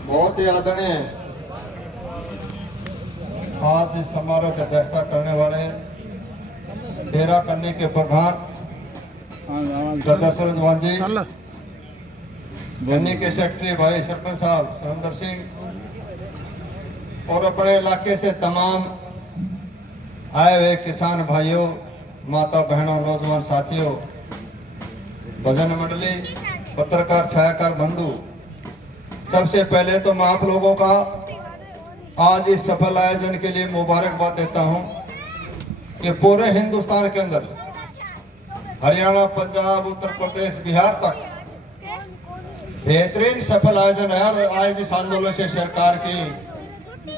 बहुत ही आदरणीय आज इस समारोह की अध्यक्षता करने वाले डेरा करने के प्रधान चाचा सूरजवान जी, गन्नी के सेक्रेटरी भाई सरपंच साहब सुरेंद्र सिंह और अपने इलाके से तमाम आए हुए किसान भाइयों, माता बहनों, नौजवान साथियों, भजन मंडली, पत्रकार, छायाकार बंधु, सबसे पहले तो मैं आप लोगों का आज इस सफल आयोजन के लिए मुबारकबाद देता हूं कि पूरे हिंदुस्तान के अंदर हरियाणा, पंजाब, उत्तर प्रदेश, बिहार तक बेहतरीन सफल आयोजन है। और आज इस आंदोलन से सरकार की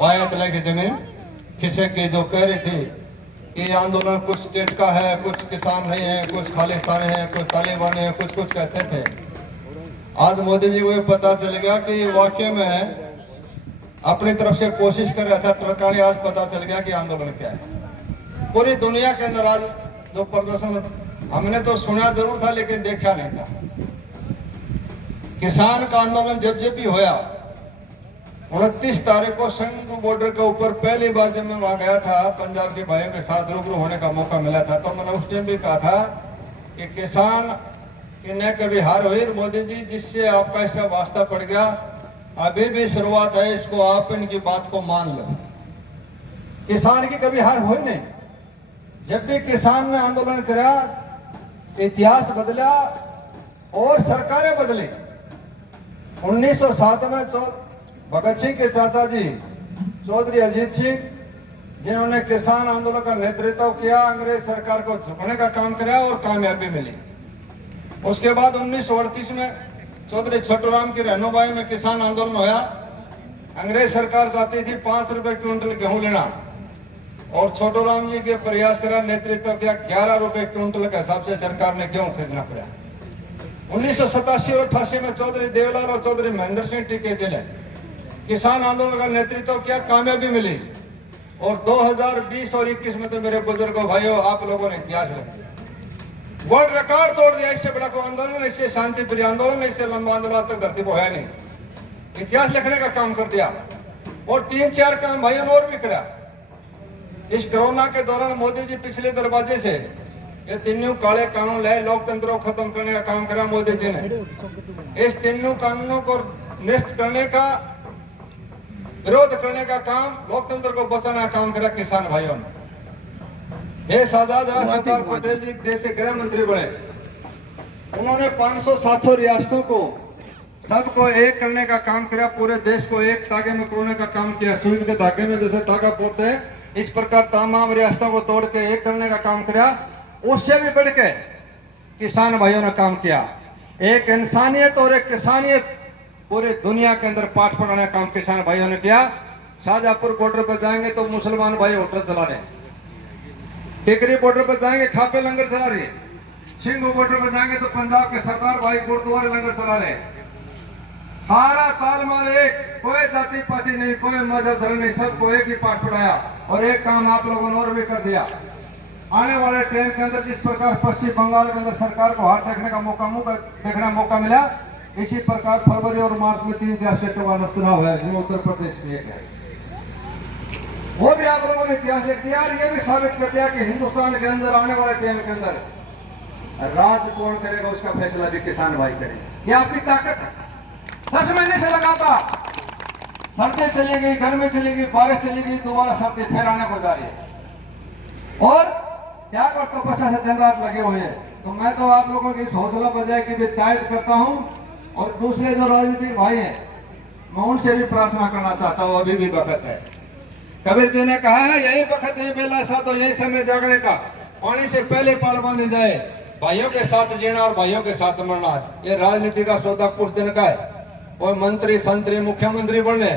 बाएं तले की जमीन खिसक गई, जो कह रही थी कि ये आंदोलन कुछ स्टेट का है, कुछ किसान नहीं है, कुछ खालिस्तानी है, कुछ तालिबानी है, कुछ कुछ कहते थे। आज मोदी जी को ये पता चल गया कि वाकई में अपनी तरफ से कोशिश कर रहा था टरकानी, आज पता चल गया कि आंदोलन क्या है। पूरी दुनिया के अंदर आज जो प्रदर्शन हमने तो सुना जरूर था लेकिन देखा नहीं था। किसान का आंदोलन जब जब भी होया, 29 तारीख को संगू बॉर्डर के ऊपर पहली बार जब मैं वहां गया था, पंजाब के भाइयों के साथ रूबरू होने का मौका मिला था, तो मैंने उस टाइम भी कहा था कि किसान की न कभी हार हुई। मोदी जी, जिससे आपका ऐसा वास्ता पड़ गया, अभी भी शुरुआत है, इसको आप इनकी बात को मान लो। किसान की कभी हार हुई नहीं। जब भी किसान ने आंदोलन किया, इतिहास बदला और सरकारें बदली। 1907 में भगत सिंह के चाचा जी चौधरी अजीत सिंह, जिन्होंने किसान आंदोलन का नेतृत्व किया, अंग्रेज सरकार को झुकने का काम किया और कामयाबी मिली। उसके बाद 1938 में चौधरी छोटूराम की रहनुमाई में किसान आंदोलन होया। अंग्रेज सरकार चाहती थी 5 रुपए क्विंटल गेहूं लेना और छोटूराम जी के प्रयास करा, नेतृत्व किया, 11 रुपए क्विंटल के हिसाब से सरकार ने गेहूं खरीदना पड़ा। 1987 और 88 में चौधरी देवलाल और चौधरी महेंद्र सिंह टिकेत ने किसान आंदोलन का नेतृत्व किया, कामयाबी मिली। और 2020 और 21 में तो मेरे बुजुर्गों भाइयों, आप लोगों ने इतिहास लिखा, वर्ल्ड रिकॉर्ड तोड़ दिया। इससे बड़ा कोई आंदोलन, इससे शांति प्रिय आंदोलन, इससे लंबा आंदोलन तक धरती पर होया नहीं। इतिहास लिखने का काम कर दिया। और 3-4 काम भाइयों ने और भी करा। इस कोरोना के दौरान मोदी जी पिछले दरवाजे से ये तीनों काले कानून लाए, लोकतंत्र को खत्म करने का काम करा मोदी जी ने। इस तीनों कानूनों को निरस्त करने का, विरोध करने का काम, लोकतंत्र को बचाने का काम करा किसान भाइयों ने। ये सरदार सरदार पटेल जी देश के गृह मंत्री बने। उन्होंने 500-700 रियासतों को सबको एक करने का काम किया, पूरे देश को एक धागे में पिरोने का काम किया। सुई के धागे में जैसे धागा पोते हैं, इस प्रकार तमाम रियासतों को तोड़ के एक करने का काम किया। उससे भी बढ़ के किसान भाइयों ने काम किया। एक इंसानियत और एक किसानियत पूरी दुनिया के अंदर पाठ पढ़ाने का काम किसान भाइयों ने किया। शाहजहांपुर बॉर्डर पर जाएंगे तो मुसलमान भाई होटल चला रहे, टिकरी बॉर्डर पर जाएंगे खापे लंगर चला रहे, सिंघू बॉर्डर पर जाएंगे तो पंजाब के सरदार भाई गुरुद्वारे लंगर चला रहे। सारा तालमाल एक, कोई जाति पाति नहीं, कोई मजहब धर्म नहीं, सबको एक ही पाठ पढ़ाया। और एक काम आप लोगों ने और भी कर दिया। आने वाले टाइम के अंदर जिस प्रकार पश्चिम बंगाल के अंदर सरकार को हाथ देखने का मौका मिला, इसी प्रकार फरवरी और मार्च में 3-4 स्टेटों का चुनाव है, जिसमें उत्तर प्रदेश में एक है। वो भी आप लोगों ने इतिहास लिख दिया और ये भी साबित कर दिया कि हिंदुस्तान के अंदर आने वाले टाइम के अंदर राज कौन करेगा, उसका फैसला भी किसान भाई करेंगे। ये आपकी ताकत है। 10 महीने से लगातार सर्दी चली गई, गर्मी चली गई, बारिश चली गई, दोबारा सर्दी फिर आने को जा रही है। और क्या कर तपस्या से दिन रात लगे हुए हैं। तो मैं तो आप लोगों की इस हौसला बजाय की भी तायद करता हूं। और दूसरे जो राजनीतिक भाई हैं, मैं उनसे भी प्रार्थना करना चाहता हूं, अभी भी वक्त है। कबीर जी ने कहा है, यही वक्त है बेला सा, तो यही समय जागने का, पानी से पहले पाल बांधे जाए, भाइयों के साथ जीना और भाइयों के साथ मरना। ये राजनीति का सौदा कुछ दिन का है। और मंत्री संतरी मुख्यमंत्री बनने,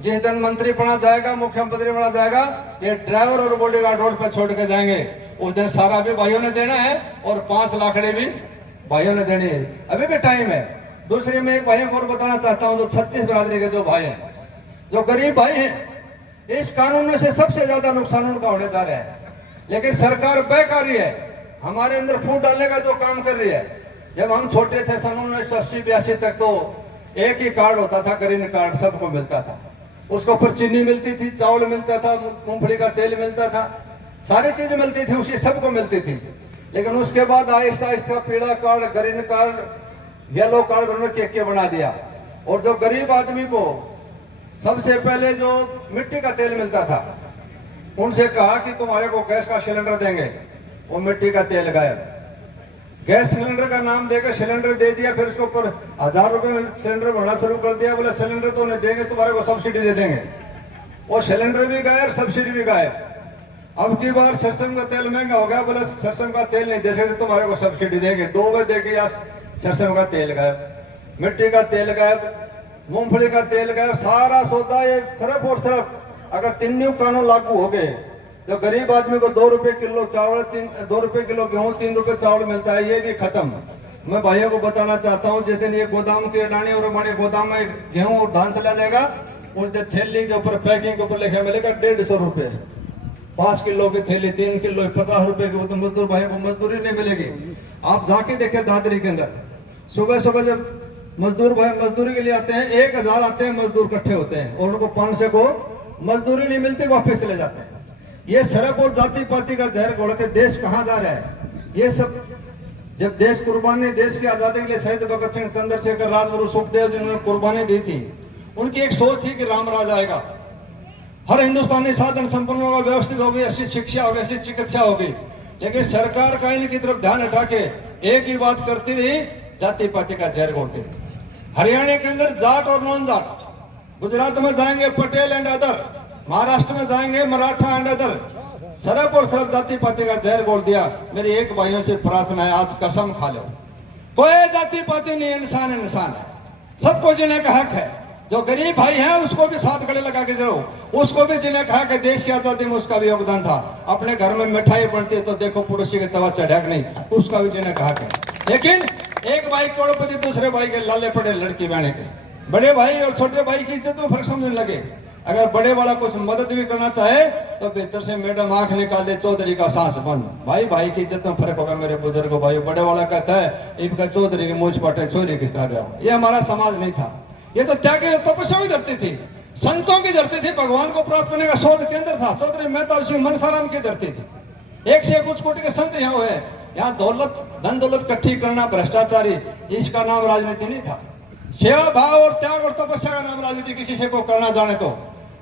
जिस दिन मंत्री बना जाएगा, मुख्यमंत्री बना जाएगा, ये ड्राइवर और बॉडीगार्ड रोड पर छोड़ के जाएंगे। उस दिन सारा भी भाइयों ने देना है और 5 लाखड़े भी भाइयों ने देनी है। अभी भी टाइम है। दूसरे में एक भाइयों को और बताना चाहता हूँ, जो 36 बिरादरी के जो भाई हैं, जो गरीब भाई हैं, इस कानून में से सबसे ज्यादा नुकसान उनका होने जा रहा है। लेकिन सरकार बेकारी है, हमारे अंदर फूट डालने का जो काम कर रही है। जब हम छोटे थे सन 1980-82 तक, तो एक ही कार्ड होता था, ग्रीन कार्ड, सबको मिलता था। उसके ऊपर चीनी मिलती थी, चावल मिलता था, मूंगफली का तेल मिलता था, सारी चीजें मिलती थी, उसी सबको मिलती थी। लेकिन उसके बाद आहिस्ता आहिस्ता पीला card, green card, yellow card उन्होंने के बना दिया। और जो गरीब आदमी को सबसे पहले जो मिट्टी का तेल मिलता था, उनसे कहा कि तुम्हारे को गैस का सिलेंडर देंगे, वो मिट्टी का तेल गायब। गैस सिलेंडर का नाम देकर सिलेंडर दे दिया, फिर उसके ऊपर 1000 रुपए में सिलेंडर भरना शुरू कर दिया। बोले सिलेंडर तो नहीं देंगे, तुम्हारे को सब्सिडी दे देंगे। वो सिलेंडर भी गायब, सब्सिडी भी गायब। अब की बार सरसों का तेल महंगा हो गया, बोले सरसों का तेल नहीं दे सकते, तुम्हारे को सब्सिडी देंगे। 2 में देके या सरसों का तेल गायब, मिट्टी का तेल गायब, मूंगफली का तेल गायब, सारा सौदा ये सिर्फ और सिर्फ अगर 3 न्यू कानून लागू हो गए, जो गरीब आदमी को 2 रुपए किलो चावल, 2 रुपए किलो गेहूं, 3 रुपए चावल मिलता है, ये भी खत्म। मैं भाइयों को बताना चाहता हूँ, जिस दिन ये गोदाम की अडानी और हमारे गोदाम में गेहूं और धान चला जाएगा, उस दिन थैली के ऊपर पैकिंग के ऊपर लिखा मिलेगा 150 रुपए। 5 किलो की थैली, 3 किलो 50 रुपए की, तो मजदूर भाइयों को मजदूरी नहीं मिलेगी। आप जाके देखे दादरी के अंदर, सुबह सुबह जब मजदूर भाई मजदूरी के लिए आते हैं, 1000 आते हैं मजदूर इकट्ठे होते हैं, और उनको 500 को मजदूरी नहीं मिलती, वापस चले जाते हैं। ये शराब और जाति पाति का जहर घोल के देश कहाँ जा रहा है? ये सब जब देश कुर्बानी, देश की आजादी के लिए शहीद भगत सिंह, चंद्रशेखर, राजगुरु, सुखदेव जिन्होंने कुर्बानी दी थी, उनकी एक सोच थी कि राम राज आएगा, हर हिंदुस्तानी साधन संपन्न होगा, व्यवस्थित होगी, अच्छी शिक्षा होगी, अच्छी चिकित्सा होगी। लेकिन सरकार का इनकी तरफ ध्यान हटा के एक ही बात करती रही, जाति पाति का जहर घोलती रही। हरियाणा के अंदर जाट और नॉन जाट, गुजरात में जाएंगे पटेल एंड अदर, महाराष्ट्र में जाएंगे मराठा एंड अदर, सरफ और सरफ जाति पाति का जहर घोल दिया। मेरी एक भाइयों से प्रार्थना है, आज कसम खा लो, कोई जाति पाति नहीं, इंसान इंसान है, सबको जीने का हक है। जो गरीब भाई है उसको भी साथ गले लगा के चलो, उसको भी जीने का हक है। देश की आजादी में उसका भी योगदान था। अपने घर में मिठाई बनती है तो देखो पड़ोसी के तवा चढ़ा नहीं, उसका भी जीने का हक है। लेकिन एक भाई करोड़पति, दूसरे भाई के लाले पड़े लड़की बहने के, बड़े भाई और छोटे भाई की इज्जत में फर्क समझने लगे। अगर बड़े वाला कुछ मदद भी करना चाहे तो बेहतर से मैडम आंख निकाल दे, चौधरी का सांस बंद। भाई भाई की इज्जत में फर्क होगा। मेरे बुजुर्ग भाई, बड़े वाला कहता है इनका चौधरी की मूछ पटे छोरी किस तरह रहा। ये हमारा समाज नहीं था, ये तो त्यागी तपस्या की धरती थी, संतों की धरती थी, भगवान को प्राप्त करने का शोध केंद्र था। चौधरी मेहता सिंह मनसाराम की धरती थी। 1 से कुछ कोटि के संत यहाँ हुए। यहाँ दौलत, धन दौलत इकट्ठी करना, भ्रष्टाचारी, इसका नाम राजनीति नहीं था। सेवा भाव और त्याग और तपस्या का नाम राजनीति किसी से को करना जाने तो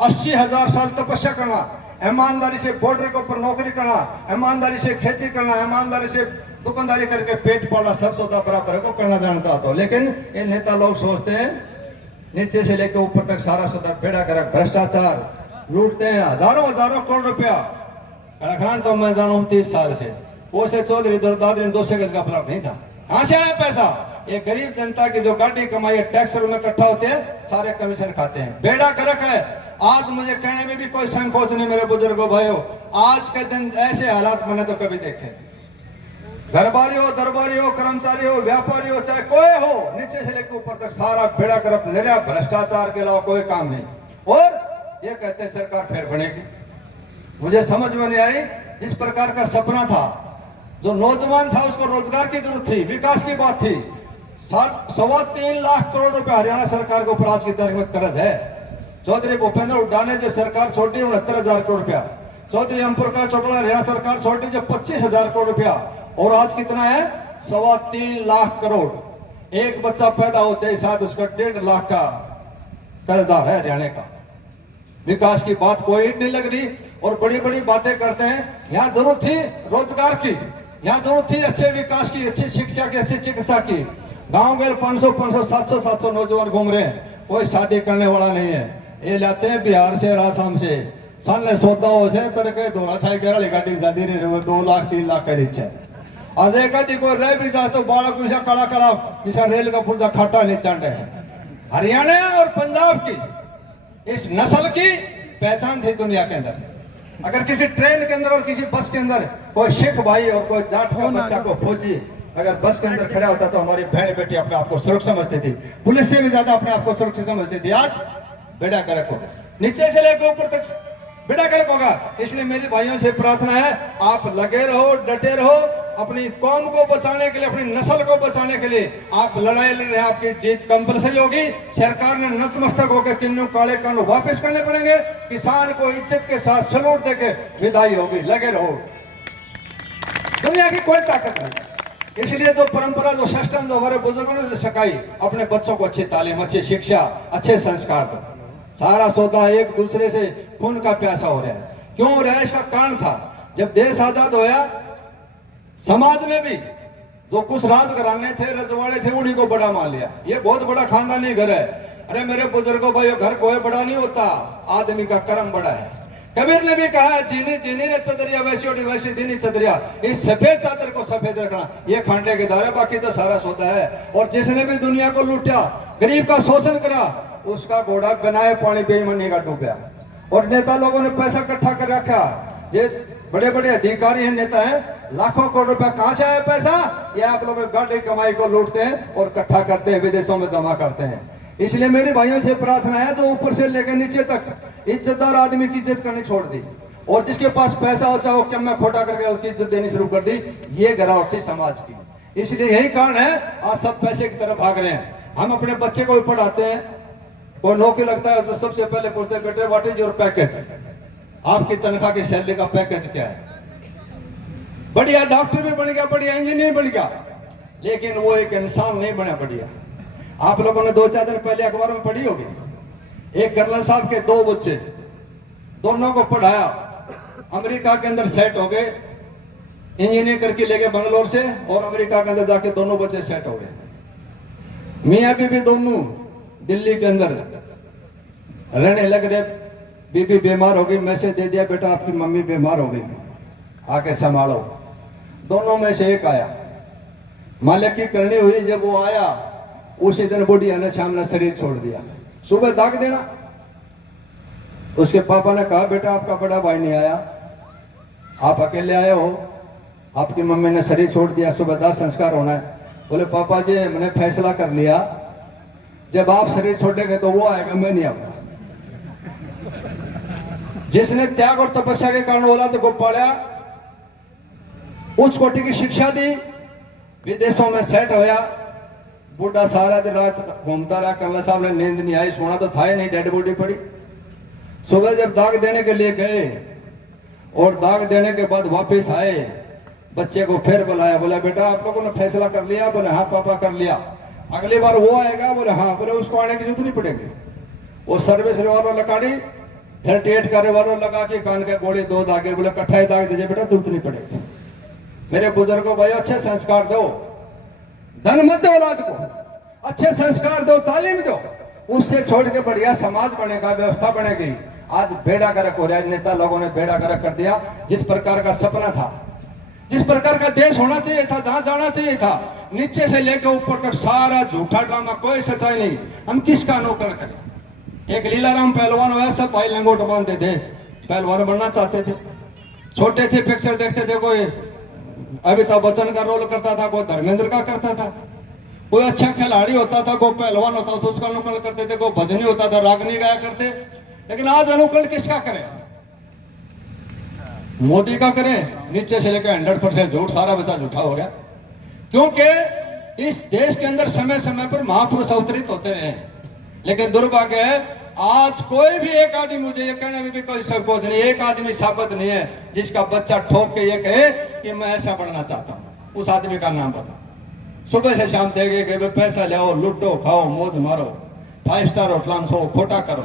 80,000 साल तपस्या करना, ईमानदारी से बॉर्डर के ऊपर नौकरी करना, ईमानदारी से खेती करना, ईमानदारी से दुकानदारी करके पेट पालना, सब सौदा बराबर को करना जानता था। लेकिन ये नेता लोग सोचते हैं नीचे से लेकर ऊपर तक सारा सौदा बेड़ा कर, भ्रष्टाचार लूटते हैं, हजारों हजारों करोड़ रुपया। खड़खड़ान तो मैं जानू 30 साल से, वो से चौधरी दादरी 200 गज का प्लॉट नहीं था। कहां से आया पैसा? ये गरीब जनता की जो गाड़ी कमाई है, टैक्स में इकट्ठा होते हैं, सारे कमीशन खाते हैं। बेड़ा करक है। आज मुझे कहने में भी कोई संकोच नहीं मेरे बुजुर्गों भाइयों, आज के दिन ऐसे हालात मैंने तो कभी देखे। घरबारी हो, दरबारी हो, कर्मचारी हो, व्यापारी हो, चाहे कोई हो, नीचे से लेकर ऊपर तक सारा बेड़ा करप, निरा भ्रष्टाचार के अलावा कोई काम नहीं। और ये कहते हैं सरकार फिर बनेगी। मुझे समझ में नहीं आई, जिस प्रकार का सपना था, जो नौजवान था उसको रोजगार की जरूरत थी, विकास की बात थी, 3.25 लाख करोड़ रुपए हरियाणा सरकार को आज की तारीख में कर्ज है। चौधरी भूपेंद्र हुड्डा ने जब सरकार छोड़ी 69,000 करोड़ रुपया, चौधरी ओम प्रकाश चौटाला हरियाणा सरकार छोड़ी जब 25,000 करोड़ रुपया, और आज कितना है 3.25 लाख करोड़। एक बच्चा पैदा होते ही साथ उसका 1.5 लाख का कर्जदार है हरियाणा का। विकास की बात कोई नहीं लग रही और बड़ी बड़ी बातें करते हैं। यहाँ जरूरत थी रोजगार की, यहाँ जरूरत थी अच्छे विकास की, अच्छी शिक्षा की, अच्छी चिकित्सा की। गांव में 500 700 नौजवान घूम रहे हैं, कोई शादी करने वाला नहीं है। ये लाते हैं बिहार से, आसाम से, सामने सौदा हो से तड़के धोला ठाई केरल गाड़ी में जाती रही 2 लाख 3 लाख का नीचे। आज एक कोई रह भी जाए तो बालक पूछा कड़ा कड़ा जिसा रेल का पुर्जा खाटा नहीं चढ़ रहे हैं। हरियाणा और पंजाब की इस नस्ल की पहचान थी दुनिया के अंदर। अगर किसी ट्रेन के अंदर और किसी बस के अंदर कोई सिख भाई और कोई जाट का बच्चा को फौजी अगर बस के अंदर खड़ा होता तो हमारी बहन बेटी अपने आप को सुरक्षित समझती थी, पुलिस से भी ज्यादा अपने आप को सुरक्षित समझती थी। आज बेड़ा गर्क होगा, नीचे से लेकर ऊपर तक बेड़ा गर्क होगा। इसलिए मेरे भाइयों से प्रार्थना है, आप लगे रहो, डटे रहो, अपनी कौम को बचाने के लिए, अपनी नस्ल को बचाने के लिए आप लड़ाई लड़ रहे हैं, आपकी जीत कंपलसरी होगी। सरकार ने नतमस्तक होकर तीनों काले कानून वापस करने पड़ेंगे। किसान को इज्जत के साथ सलूट देके विदाई होगी। लगे रहो, दुनिया की कोई ताकत नहीं। इसलिए जो परंपरा, जो सिस्टम जो हमारे बुजुर्गों ने सिखाई, अपने बच्चों को अच्छी तालीम, अच्छी शिक्षा, अच्छे संस्कार दो। सारा सौदा एक दूसरे से खून का प्यासा हो रहा है। क्यों हो रहा है? इसका कारण था जब देश आजाद होया, समाज ने भी जो कुछ राज घराने थे, रजवाड़े थे, उन्हीं को बड़ा मान लिया। ये बहुत बड़ा खानदानी घर है। अरे मेरे बुजुर्गों भाइयों, घर कोई बड़ा नहीं होता, आदमी का कर्म बड़ा है। कबीर ने भी कहा, जीनी जीनी ने चदरिया, वैसी उठी वैसी दीनी चदरिया। इस सफेद चादर को सफेद रखना, ये खांडे के दार है, बाकी तो सारा सौदा है। और जिसने भी दुनिया को लूटा, गरीब का शोषण करा, उसका घोड़ा बनाए पानी बेईमानी का डूबा। और नेता लोगों ने पैसा इकट्ठा कर रखा। ये बड़े बड़े अधिकारी हैं, नेता हैं, लाखों करोड़ रुपया कहां से आया पैसा? ये आप लोग गाड़ी कमाई को लूटते हैं और इकट्ठा करते हैं, विदेशों में जमा करते हैं। इसलिए मेरे भाइयों से प्रार्थना है, जो ऊपर से लेकर नीचे तक इज्जतदार आदमी की इज्जत करनी छोड़ दी, और जिसके पास पैसा हो चाहे वो कम में खोटा करके उसकी इज्जत देनी शुरू कर दी, ये गिरावट थी समाज की। इसलिए यही कारण है आज सब पैसे की तरफ भाग रहे हैं। हम अपने बच्चे को भी पढ़ाते हैं, कोई नौकरी लगता है तो सबसे पहले पूछते हैं, बेटे व्हाट इज योर पैकेज, आपकी तनख्वाह की सैलरी का पैकेज क्या है? बढ़िया डॉक्टर भी बन गया, बढ़िया इंजीनियर बन गया, लेकिन वो एक इंसान नहीं बना बढ़िया। आप लोगों ने 2-4 दिन पहले अखबार में पढ़ी होगी, एक कर्नल साहब के 2 बच्चे, दोनों को पढ़ाया, अमेरिका के अंदर सेट हो गए, इंजीनियर करके ले गए बंगलोर से, और अमेरिका के अंदर जाके दोनों बच्चे सेट हो गए। मियाँ बीबी दोनों दिल्ली के अंदर रहने लग रहे। बीबी बीमार हो गई, मैसेज दे दिया, बेटा आपकी मम्मी बीमार हो गई, आके संभालो। दोनों में से एक आया, मालिक की करनी हुई, जब वो आया उसी दिन बुढ़िया ने शाम ने शरीर छोड़ दिया। सुबह दाग देना, उसके पापा ने कहा, बेटा आपका बड़ा भाई नहीं आया, आप अकेले आए हो, आपकी मम्मी ने शरीर छोड़ दिया, सुबह दाह संस्कार होना है। बोले पापा जी मैंने फैसला कर लिया, जब आप शरीर छोड़ेंगे तो वो आएगा, मैं नहीं आऊंगा। जिसने त्याग और तपस्या के कारण औलाद को पाला, उच्च कोटि की शिक्षा दी, विदेशों में सेट होया, बूढ़ा सारा दिन रात घूमता रहा। कर्नल साहब ने नींद नहीं आई, सोना तो था ही नहीं, डेड बॉडी पड़ी। सुबह जब दाग देने के लिए गए और दाग देने के बाद वापस आए, बच्चे को फिर बुलाया, बोला बेटा आप लोगों ने फैसला कर लिया? बोले हाँ पापा कर लिया। अगली बार वो आएगा? बोले हाँ। बोले उसको आने की जरूरत नहीं पड़ेगी। वो सर्विस रिवॉल्वर लगाड़ी, 38 का रिवॉल्वर लगा के कान के गोली 2 दागे, बोले कट्ठा दाग दीजिए बेटा, जरूरत नहीं पड़ेगी। मेरे बुजुर्गों भाई, अच्छे संस्कार दो, धन मत दो औलाद को, अच्छे संस्कार दो, तालीम दो, उससे छोड़ के बढ़िया समाज बनेगा, व्यवस्था बनेगी। आज बेड़ा गर्क हो रहा है, नेता लोगों ने बेड़ा गर्क कर दिया। जिस प्रकार का सपना था, जिस प्रकार का देश होना चाहिए था, जहां जाना चाहिए था, नीचे से लेकर ऊपर तक सारा झूठा ड्रामा, कोई सच्चाई नहीं। हम किसका नौकर करें? एक लीलाराम पहलवान हुआ, सब भाई लंगोट बांधते थे, पहलवान बनना चाहते थे, छोटे थे, पिक्चर देखते थे, कोई अमिताभ बच्चन का रोल करता था, कोई धर्मेंद्र का करता था, कोई अच्छा खिलाड़ी होता था, कोई पहलवान होता था उसका अनुकरण करते थे, कोई भजनी होता था रागनी गाया करते। लेकिन आज अनुकरण किसका करें? मोदी का करें, नीचे से लेकर 100% झूठ, सारा बच्चा झूठा हो गया। क्योंकि इस देश के अंदर समय समय पर महापुरुष अवतरित होते रहे, लेकिन दुर्भाग्य है आज कोई भी एक आदमी, मुझे ये कहने में भी कोई संकोच नहीं, एक आदमी साबित नहीं है जिसका बच्चा ठोक के ये कहे कि मैं ऐसा बनना चाहता हूं। उस आदमी का नाम बताओ। सुबह से शाम देखे कि पैसा लाओ, लुटो, खाओ, मौज मारो, 5 स्टार होटल सो, खोटा करो।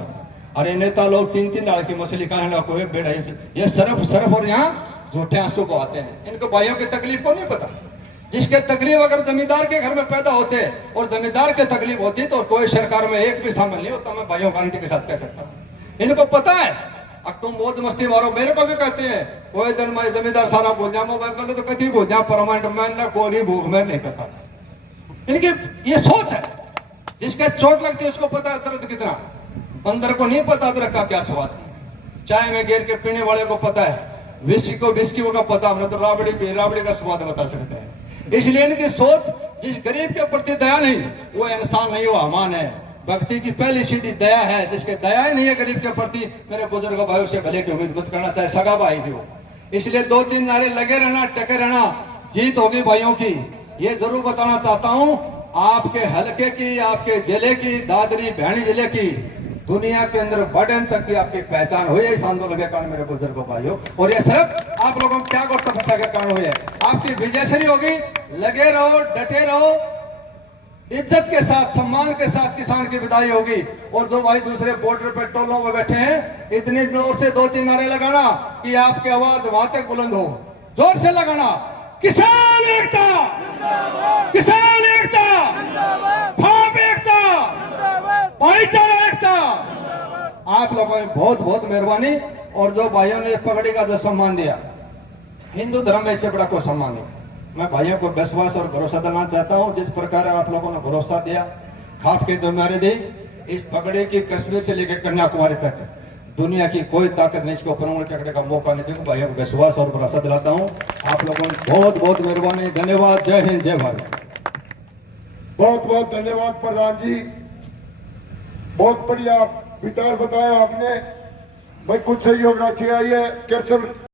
अरे नेता लोग 3-3 डाल की मछली खाने को बेड़ा, ये सरफ और यहाँ झूठे आंसू को आते हैं। इनको भाइयों की तकलीफ को नहीं पता। जिसके तकलीफ अगर जमींदार के घर में पैदा होते और जमींदार के तकलीफ होती तो कोई सरकार में एक भी शामिल नहीं होता, मैं भाइयों गारंटी के साथ कह सकता हूँ। इनको पता है, अब तुम मौज मस्ती मारो। मेरे को भी कहते हैं कोई दिन मैं जमींदार सारा भूल जाऊँ, मैं तो कभी भूल जाऊँ, परमानेंट मैं कोई भूख मैं नहीं करता। इनकी ये सोच है, जिसके चोट लगती है उसको पता है दर्द कितना, बंदर को नहीं पता अदरक का क्या स्वाद है। चाय में गिर के पीने वाले को पता है, विस्की का पता, हमने तो राबड़ी का स्वाद बता सकते हैं। इसलिए इनकी सोच, जिस गरीब के प्रति दया नहीं, वो इंसान नहीं, वो अमान है। भक्ति की पहली सीढ़ी दया है, जिसके दया ही नहीं है गरीब के प्रति, मेरे बुजुर्ग भाइयों से भले की उम्मीद मत करना, चाहे सगा भाई भी हो। इसलिए 2-3 नारे लगे रहना, टके रहना, जीत होगी भाइयों की। ये जरूर बताना चाहता हूं, आपके हलके की, आपके जिले की, दादरी भैणी जिले की, दुनिया के अंदर बड़न तक की आपकी पहचान हुई है इस आंदोलन के कारण मेरे बुजुर्गों भाइयों। और ये सिर्फ आप लोगों को त्याग और तपस्या के कारण हुई है। आपकी विजयश्री होगी। लगे रहो, डटे रहो, इज्जत के साथ, सम्मान के साथ किसान की विदाई होगी। और जो भाई दूसरे बॉर्डर पे टोलों में बैठे हैं, इतनी जोर से 2-3 नारे लगाना कि आपकी आवाज वहां तक बुलंद हो। जोर से लगाना, किसान एकता, किसान एकता, भाव एकता, भाईचारा एकता। आप लोगों की बहुत बहुत मेहरबानी। और जो भाइयों ने पगड़ी का जो सम्मान दिया, हिंदू धर्म में इससे बड़ा कोई सम्मान नहीं। मैं भाइयों को विश्वास और भरोसा दिलाना चाहता हूं, जिस प्रकार आप लोगों ने भरोसा दिया, खाप की जिम्मेदारी दी, इस पगड़ी की कश्मीर से लेकर कन्याकुमारी तक दुनिया की कोई ताकत नहीं इसके ऊपर उंगली टेकने का मौका नहीं देगा। भाइयों को विश्वास और भरोसा दिलाता हूं। आप लोगों की बहुत बहुत मेहरबानी, धन्यवाद। जय हिंद, जय भारत। बहुत बहुत धन्यवाद प्रधान जी, बहुत बढ़िया विचार बताया आपने। भाई कुछ सहयोग रखिए। आइए कृष्ण